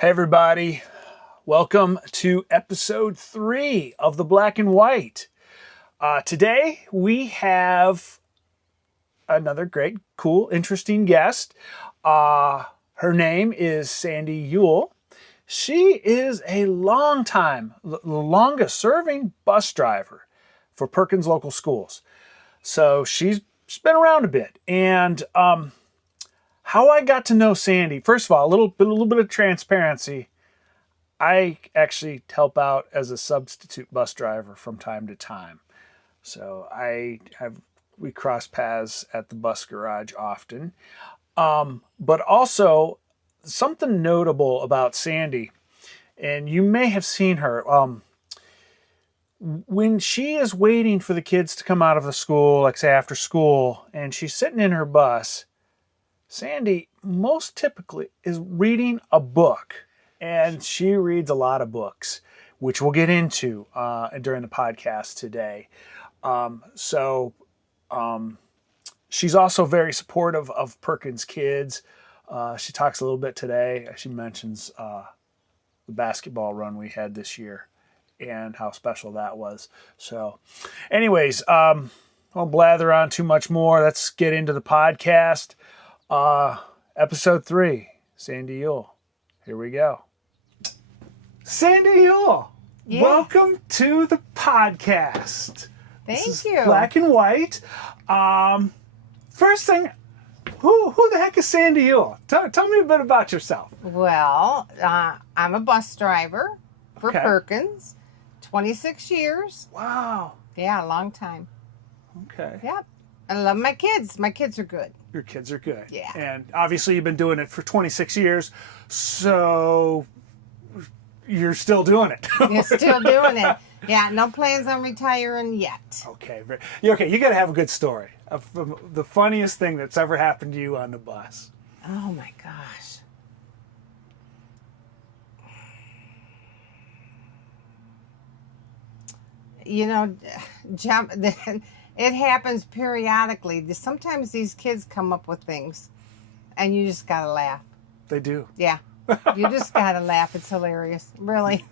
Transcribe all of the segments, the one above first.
Hey everybody, welcome to episode 3 of the Black and White. Today we have another great, cool, interesting guest. Her name is Sandy Ewell. She is a the longest serving bus driver for Perkins local schools. So she's been around a bit. And how I got to know Sandy, first of all, a little bit of transparency. I actually help out as a substitute bus driver from time to time. So we cross paths at the bus garage often. But also something notable about Sandy, and you may have seen her, when she is waiting for the kids to come out of the school, like say after school, and she's sitting in her bus, Sandy most typically is reading a book, and she reads a lot of books, which we'll get into during the podcast today. She's also very supportive of Perkins kids. She talks a little bit today. She mentions the basketball run we had this year and how special that was. So anyways, I won't blather on too much more. Let's get into the podcast. Episode 3, Sandy Ewell. Here we go. Sandy Ewell, yeah. Welcome to the podcast. Thank you. Black and White. First thing, who the heck is Sandy Ewell? Tell me a bit about yourself. Well, I'm a bus driver for Okay. Perkins, 26 years. Wow. Yeah, a long time. Okay. Yep. I love my kids. My kids are good. Your kids are good. Yeah. And obviously you've been doing it for 26 years, so you're still doing it. You're still doing it. Yeah, no plans on retiring yet. Okay. Okay, you got to have a good story of the funniest thing that's ever happened to you on the bus. Oh my gosh. You know, it happens periodically. Sometimes these kids come up with things and you just gotta laugh. They do. Yeah. You just gotta laugh. It's hilarious. Really.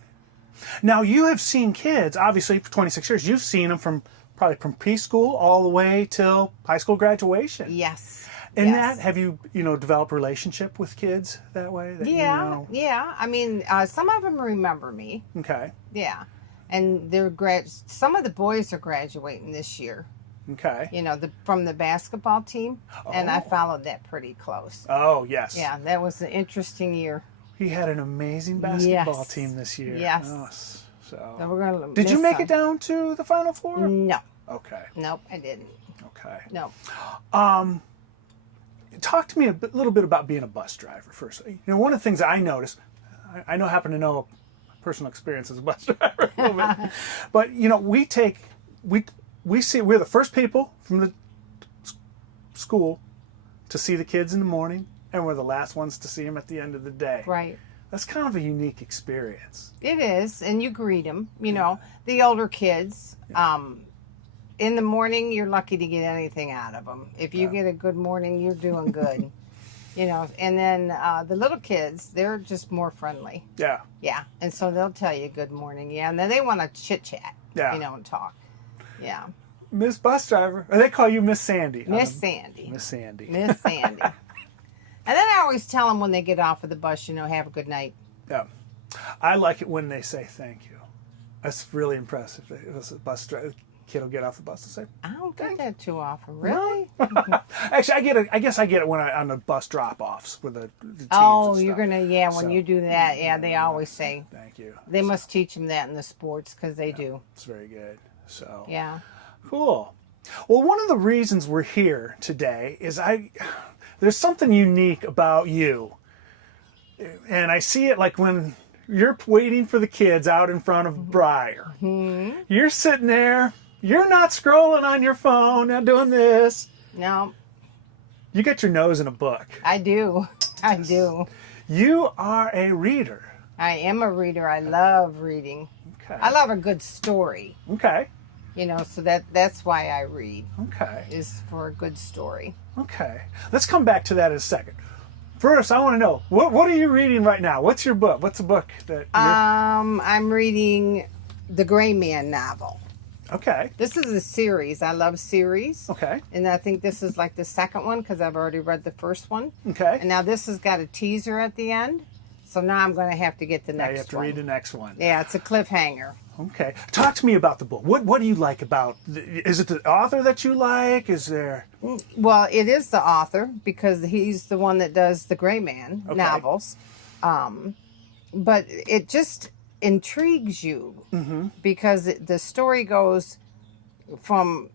Now, you have seen kids, obviously, for 26 years. You've seen them probably from preschool all the way till high school graduation. Yes. And yes. that, have you developed a relationship with kids that way? That Yeah. Yeah. I mean, some of them remember me. Okay. Yeah. And some of the boys are graduating this year. Okay. From the basketball team. Oh. And I followed that pretty close. Oh, yes. Yeah, that was an interesting year. He had an amazing basketball team this year. Yes. Oh, So so we're gonna did you make it down to the Final Four? No. Okay. Nope, I didn't. Okay. No. Talk to me a little bit about being a bus driver first. One of the things I noticed, I happen to know personal experience as a bus driver a little bit, but we're the first people from the school to see the kids in the morning, and we're the last ones to see them at the end of the day. Right. That's kind of a unique experience. It is, and you greet them. The older kids. In the morning, you're lucky to get anything out of them. If you get a good morning, you're doing good. And then the little kids, they're just more friendly. Yeah. Yeah, and so they'll tell you good morning. Yeah, and then they want to chit chat. Yeah. And talk. Yeah. Miss Bus Driver, or they call you Miss Sandy. Miss Sandy. Miss Sandy. Miss Sandy. And then I always tell them when they get off of the bus, have a good night. Yeah. I like it when they say thank you. That's really impressive. If a bus driver, kid will get off the bus and say, I don't get that too often. Really? Actually, I guess I get it when on the bus drop-offs with the teams. Oh, and you're stuff. going to, when you do that, they always say. Thank you. They must teach them that in the sports because they do. It's very good. So. Yeah. Cool. Well, one of the reasons we're here today is there's something unique about you. And I see it like when you're waiting for the kids out in front of Briar. Mm-hmm. You're sitting there. You're not scrolling on your phone, not doing this. No. You get your nose in a book. I do. I do. You are a reader. I am a reader. I love reading. Okay. I love a good story. Okay. So that's why I read. Okay. Is for a good story. Okay. Let's come back to that in a second. First, I want to know what are you reading right now? What's your book? What's the book that? I'm reading the Gray Man novel. Okay. This is a series. I love series. Okay. And I think this is like the second one because I've already read the first one. Okay. And now this has got a teaser at the end. So now I'm going to have to get the next one. Now you have to read the next one. Yeah, it's a cliffhanger. Okay. Talk to me about the book. What do you like about? Is it the author that you like? Is there? Well, it is the author because he's the one that does the Gray Man novels. But it just intrigues you because the story goes from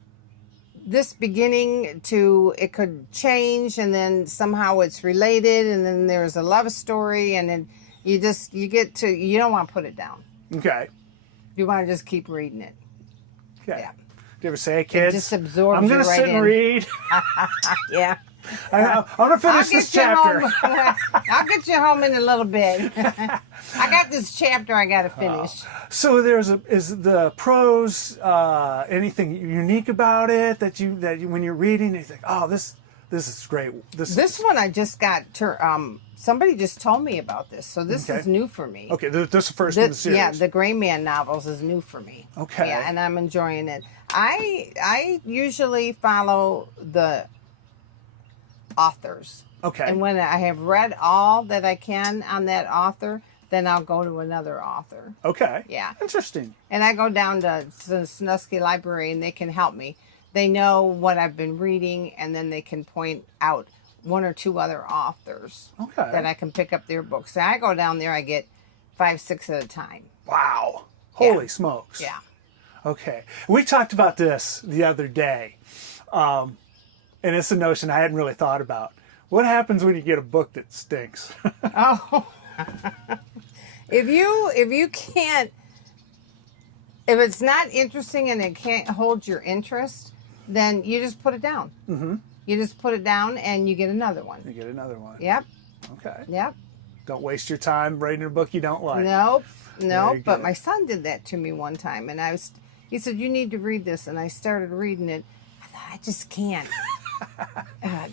this beginning to it could change, and then somehow it's related, and then there's a love story, and then you don't want to put it down. Okay. You want to just keep reading it. Okay. Yeah. Do you ever say, kids? It just absorbs I'm going to you right sit and in. read. Yeah. I'm going to finish this chapter. I'll get you home in a little bit. I got this chapter I got to finish. So is the prose anything unique about it that you when you're reading you think, oh, this is great. This one I just got. Somebody just told me about this, so this is new for me. Okay, this is the first in the series. Yeah, the Gray Man novels is new for me. Okay. Yeah, and I'm enjoying it. I usually follow the authors. Okay. And when I have read all that I can on that author, then I'll go to another author. Okay. Yeah. Interesting. And I go down to the Sandusky Library and they can help me. They know what I've been reading, and then they can point out one or two other authors that I can pick up their books. So I go down there, I get 5, 6 at a time. Wow. Holy smokes. Yeah. Okay. We talked about this the other day. And it's a notion I hadn't really thought about. What happens when you get a book that stinks? Oh. If you can't, if it's not interesting and it can't hold your interest, then you just put it down. Mm-hmm. You just put it down and you get another one. You get another one. Yep. Okay. Yep. Don't waste your time reading a book you don't like. Nope. But good. my son did that to me one time, and he said, "You need to read this," and I started reading it. I thought, I just can't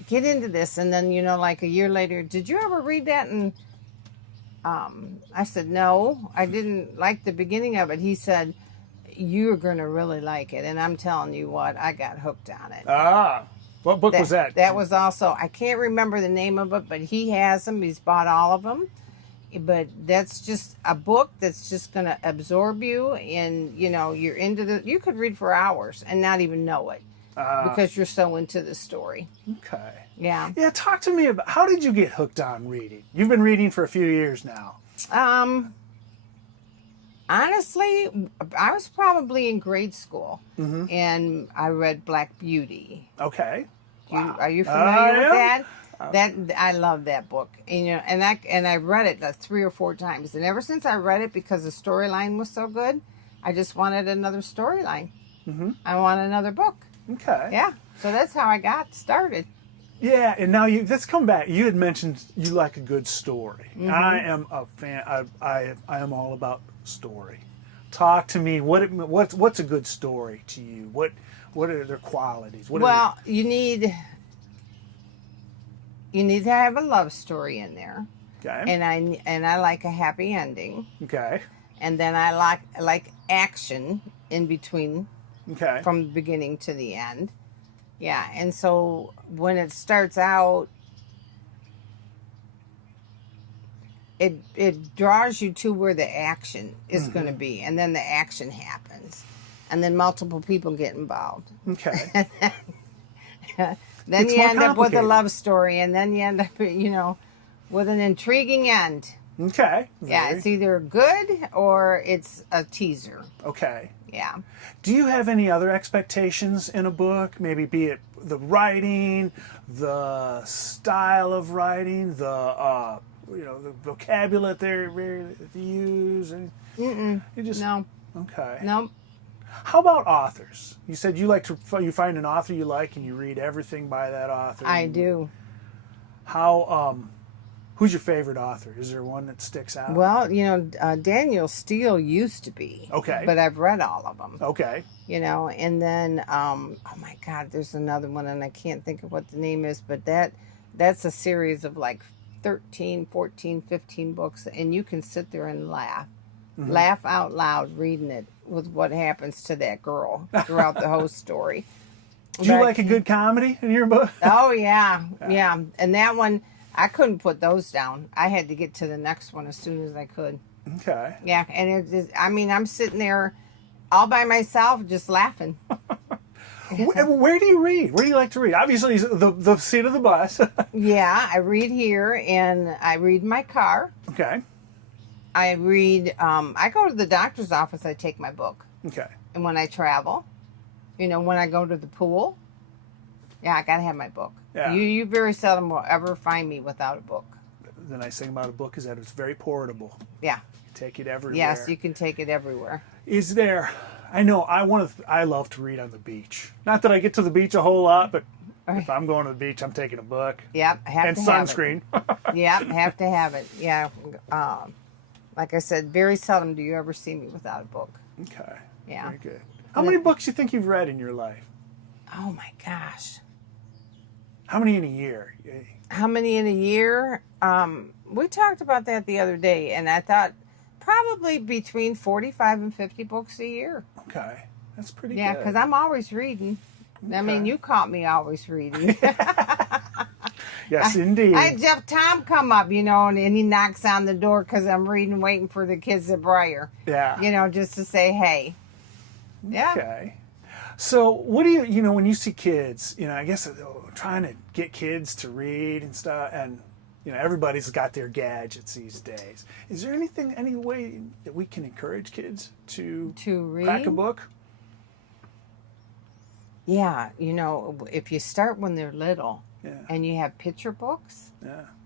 get into this. And then, like a year later, did you ever read that? And I said, no, I didn't like the beginning of it. He said, you're going to really like it. And I'm telling you what, I got hooked on it. Ah. What book was that? That was also, I can't remember the name of it, but he has them. He's bought all of them. But that's just a book that's just going to absorb you. And, you're into you could read for hours and not even know it because you're so into the story. Okay. Yeah. Yeah, talk to me about, how did you get hooked on reading? You've been reading for a few years now. Honestly, I was probably in grade school, and I read Black Beauty. Okay. Wow. Are you familiar with that? I love that book, and I read it like 3 or 4 times, and ever since I read it, because the storyline was so good, I just wanted another storyline. Mm-hmm. I want another book. Okay. Yeah, so that's how I got started. Yeah, and now let's come back. You had mentioned you like a good story. Mm-hmm. I am a fan. I am all about story. Talk to me. What's a good story to you? What are their qualities? You need to have a love story in there. Okay. And I like a happy ending. Okay. And then I like action in between. Okay. From the beginning to the end. Yeah, and so when it starts out, it draws you to where the action is going to be, and then the action happens, and then multiple people get involved. Okay. Then you end up with a love story, and then you end up, with an intriguing end. Okay. Yeah, it's either good or it's a teaser. Okay. Yeah. Do you have any other expectations in a book? Maybe be it the writing, the style of writing, the the vocabulary they use, and you just no. Okay. Nope. How about authors? You said you find an author you like and you read everything by that author. I do. How who's your favorite author? Is there one that sticks out? Well, Daniel Steele used to be. Okay. But I've read all of them. Okay. And then, oh my God, there's another one, and I can't think of what the name is, but that's a series of like 13, 14, 15 books, and you can sit there and laugh out loud reading it with what happens to that girl throughout the whole story. Do you like a good comedy in your book? Oh, yeah. And that one, I couldn't put those down. I had to get to the next one as soon as I could. Okay. Yeah, and I'm sitting there all by myself just laughing. Where do you read? Where do you like to read? Obviously, the seat of the bus. Yeah, I read here, and I read in my car. Okay. I read, I go to the doctor's office, I take my book. Okay. And when I travel, when I go to the pool, yeah, I got to have my book. Yeah. You very seldom will ever find me without a book. The nice thing about a book is that it's very portable. Yeah. You take it everywhere. Yes, you can take it everywhere. Is there? I know I love to read on the beach. Not that I get to the beach a whole lot, but if I'm going to the beach, I'm taking a book. Yep, have and to have sunscreen. it. Yep, have to have it. Yeah. Like I said, very seldom do you ever see me without a book. Okay. Yeah. Very good. How many books do you think you've read in your life? Oh my gosh. How many in a year? How many in a year? We talked about that the other day, and I thought probably between 45 and 50 books a year. Okay. That's pretty Yeah, good. because I'm always reading. Okay. I mean, you caught me always reading. Yes, indeed. I had Jeff Tom come up, and he knocks on the door because I'm reading, waiting for the kids at Briar. Yeah. Just to say, hey. Yeah. Okay. So what do you, when you see kids, I guess trying to get kids to read and stuff, and, everybody's got their gadgets these days. Is there any way that we can encourage kids to read? crack a book? Yeah. If you start when they're little and you have picture books,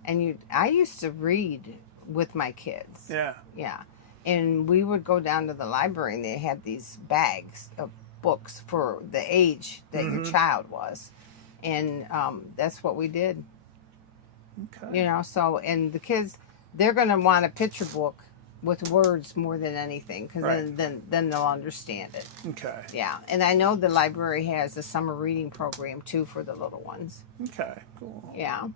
and I used to read with my kids. Yeah. Yeah. And we would go down to the library and they had these bags of books for the age that your child was. And that's what we did. Okay. And the kids, they're going to want a picture book with words more than anything because then they'll understand it. Okay. Yeah. And I know the library has a summer reading program too for the little ones. Okay, cool. Yeah.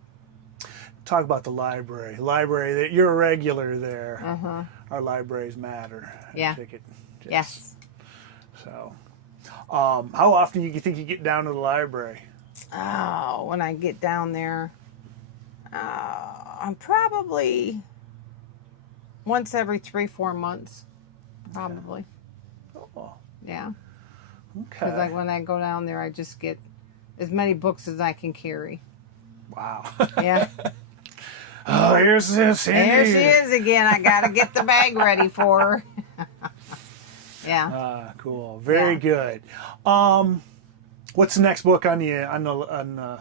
Talk about the library. That you're a regular there. Uh-huh. Our libraries matter. Yeah. Yes. So, how often do you think you get down to the library? Oh, when I get down there, I'm probably once every 3-4 months, probably. Oh. Yeah. Okay. Because when I go down there, I just get as many books as I can carry. Wow. Yeah. Oh, here's this. There she is again. I got to get the bag ready for her. Yeah. Cool. Very good. What's the next book on the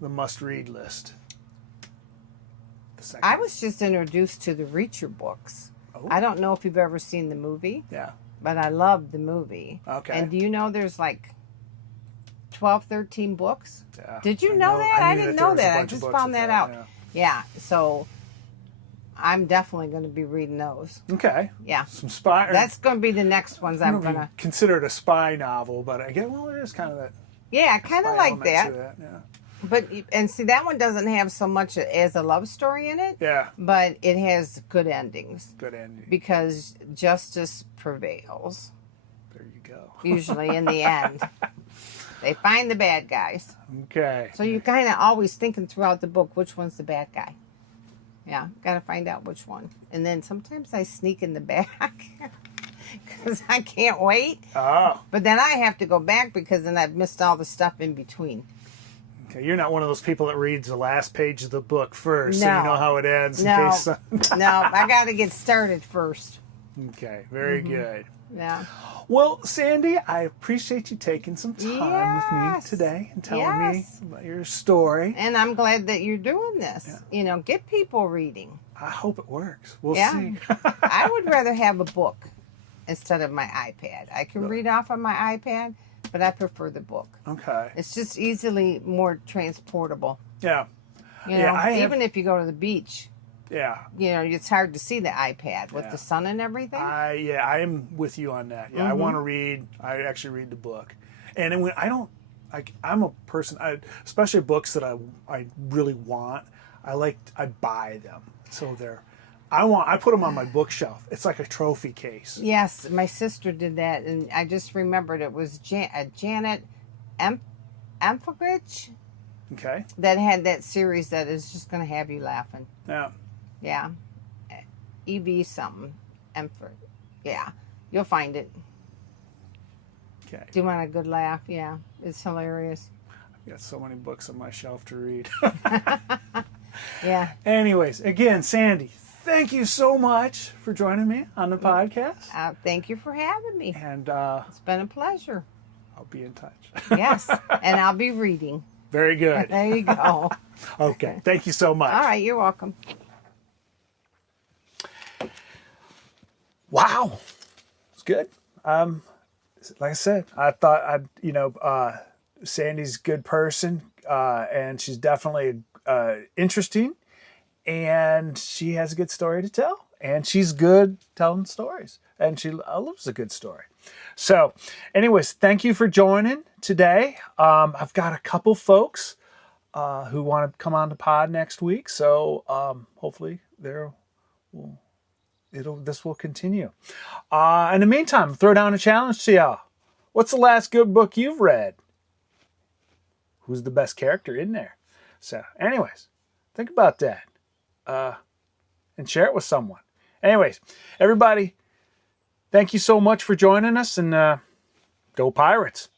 must read list? I was just introduced to the Reacher books. Oh. I don't know if you've ever seen the movie. Yeah. But I love the movie. Okay. And do you know there's like 12, 13 books? Yeah. Did you know that? I didn't know that. I just found that out. Yeah. So I'm definitely going to be reading those. Okay. Yeah. Some spy. That's going to be the next ones I'm going to consider it a spy novel, but I get there is kind of that. Yeah, I kind of like that. Yeah. But see, that one doesn't have so much as a love story in it. Yeah. But it has good endings. Good ending. Because justice prevails. There you go. Usually in the end. They find the bad guys. Okay. So you're kind of always thinking throughout the book, which one's the bad guy? Yeah, got to find out which one. And then sometimes I sneak in the back because I can't wait. Oh. But then I have to go back because then I've missed all the stuff in between. Okay, you're not one of those people that reads the last page of the book first, No. so you know how it ends. No, in case no, I got to get started first. Okay, very good. Yeah. Well, Sandy, I appreciate you taking some time with me Yes. today and telling me Yes. about your story. And I'm glad that you're doing this. Yeah. Get people reading. I hope it works. We'll Yeah. see. I would rather have a book instead of my iPad. I can read off on my iPad, but I prefer the book. Okay. It's just easily more transportable. Yeah. Even if you go to the beach, Yeah. it's hard to see the iPad with the sun and everything. I am with you on that. Yeah, I want to read. I actually read the book, and when I'm a person, especially books that I really want. I buy them. So I put them on my bookshelf. It's like a trophy case. Yes, my sister did that, and I just remembered it was Janet Amphagridge Okay. that had that series that is just going to have you laughing. Yeah. Yeah. EV something. Yeah. You'll find it. Okay. Do you want a good laugh? Yeah. It's hilarious. I've got so many books on my shelf to read. Yeah. Anyways, again, Sandy, thank you so much for joining me on the podcast. Thank you for having me. And it's been a pleasure. I'll be in touch. Yes. And I'll be reading. Very good. There you go. Okay. Thank you so much. All right. You're welcome. Wow. It's good. Like I said, I thought Sandy's a good person, and she's definitely interesting, and she has a good story to tell, and she's good telling stories, and she loves a good story. So, anyways, thank you for joining today. I've got a couple folks who want to come on the pod next week, so hopefully this will continue. In the meantime, throw down a challenge to y'all. What's the last good book you've read? Who's the best character in there? So, anyways, think about that. And share it with someone. Anyways, everybody, thank you so much for joining us, and go Pirates.